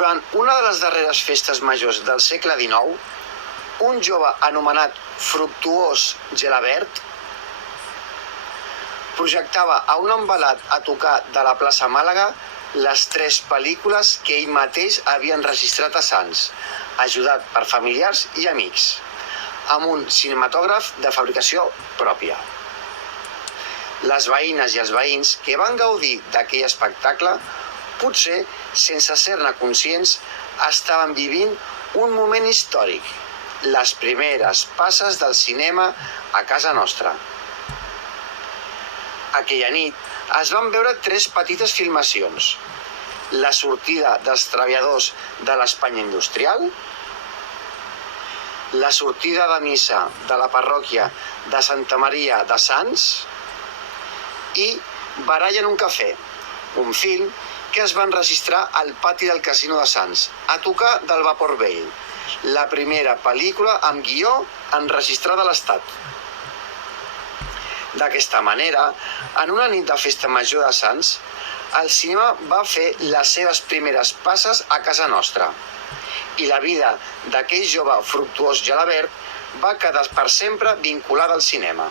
Durant una de les darreres festes majors del segle XIX, un jove anomenat Fructuós Gelabert projectava a un envelat a tocar de la plaça Màlaga les 3 pel·lícules que ell mateix havia enregistrat a Sants, ajudat per familiars i amics, amb un cinematògraf de fabricació pròpia. Les veïnes i els veïns que van gaudir d'aquell espectacle, potser sense ser-ne conscients, estaven vivint un moment històric, les primeres passes del cinema a casa nostra. Aquella nit es van veure 3 petites filmacions: la sortida dels treballadors de l'Espanya industrial, la sortida de missa de la parròquia de Santa Maria de Sants i Baralla en un cafè, un film que es va enregistrar al pati del Casino de Sants, a tocar del Vapor Vell, la primera pel·lícula amb guió enregistrada a l'Estat. D'aquesta manera, en una nit de festa major de Sants, el cinema va fer les seves primeres passes a casa nostra i la vida d'aquell jove Fructuós Gelabert va quedar per sempre vinculada al cinema.